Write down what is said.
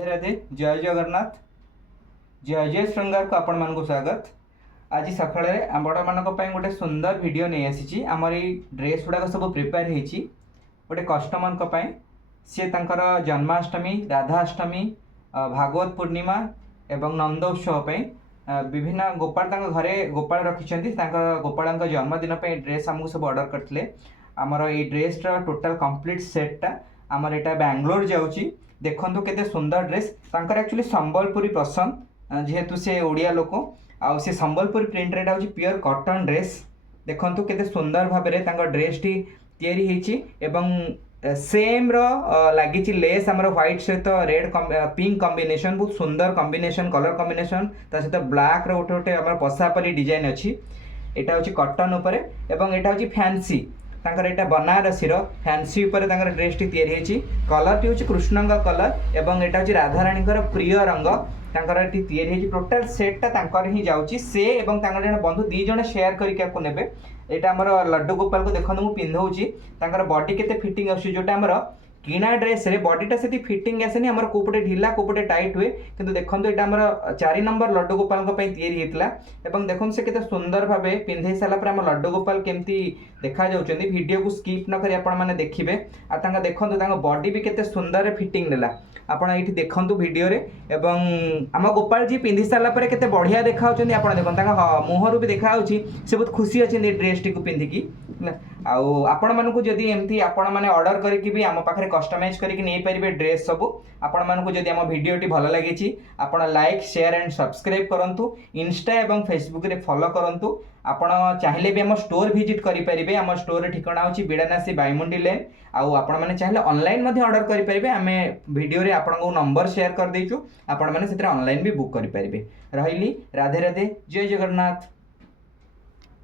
राधे राधे। जय जगन्नाथ। जय जय श्रृंगार को आपण मान स्वागत। आज सकाळ आपण मान गोटे सुंदर वीडियो नहीं आसी आमर ये ड्रेस गुड़ाक सब प्रिपेयर होती गोटे कस्टमर सी तर जन्माष्टमी राधाष्टमी भागवत पूर्णिमा एवं नंदोत्सव विभिन्न गोपाल घरे गोपाल रखी गोपाल जन्मदिन ड्रेस आमको सब ऑर्डर करते आमर ये ड्रेस टोटाल कंप्लीट सेटा आमर यहाँ बेंगलोर जाऊँगी देखु केते सुंदर ड्रेस तांकर एक्चुअली संबलपुरी पसंद जेहेतु से ओडिया लोक आउ से संबलपुरी प्रिंट रेट हूँ प्योर कॉटन ड्रेस देखु केते सुंदर भाव में ड्रेस टी तैयारी होती सेम लगी लेस आमर व्हाइट सहित रेड पिंक कॉम्बिनेशन बहुत सुंदर कॉम्बिनेशन कलर कॉम्बिनेशन सहित ब्लैक रोटे गोटे आम पशापरी डिजाइन अच्छी यहाँ हूँ कॉटन उपर एवं यहाँ हूँ फैंसी तांकर एटा बनारसी फैंसी उपर ड्रेस टी तैयारी कलर टी हूँ कृष्ण कलर एवं यहाँ हूँ राधाराणी प्रिय रंग तांकर ये तैयारी टोटाल सेटा तांकर ही जाऊँगी से एवं जन बंधु दी जण शेयर करके नेबे यहाँ आमर लड्डू गोपाल को देखो मुझे पिंधाऊँगी तांकर बॉडी केते फिटिंग आसुची जोटा आमर किना ड्रेस रे बॉडीटा से फिटिंग आसेनी आमर कोपटे ढिला कोपटे टाइट हुए किंतु देखो यहाँ आमर 4 नंबर लड्डू गोपाल तैयारी होता देखो से केते सुंदर भाव पिंधे सारापर आम लड्डू गोपाल केमती देखा जाउछन्ती वीडियो को स्किप न करी आपण माने देखिबे आ तांगा देखंतु तांगा बॉडी भी केते सुंदर फिटिंग देला आपण एठी देखंतु वीडियो रे एवं आम गोपाल जी पिंधि सारा पर केते बढ़िया देखा होछन्ती आपण देखन तांगा मुहरु भी देखा होछि से बहुत खुशी अछि ड्रेस टी को पिंधिकी आउ आपण मानकु जदी एमती आपण माने ऑर्डर करके भी आम पाखरे कस्टमाइज करके नहीं पारिबे ड्रेस सब आपण मानकु जदी आम वीडियो टी भल लागिछि आपण लाइक शेयर एंड सब्सक्राइब करंतु इंस्टा एवं फेसबुक रे फॉलो करंतु आपण चाहिले भी आम स्टोर विजिट करि परिबे आम स्टोर ठिकाना होछि बिडानासी बाईमुंडी लेन आउ आपण माने चाहिले ऑनलाइन मध्ये ऑर्डर करि परिबे आमे वीडियो रे आपण को नंबर शेयर कर देछु आपण माने सेतरा ऑनलाइन भी बुक करि परिबे रहिली राधे राधे जय जगन्नाथ।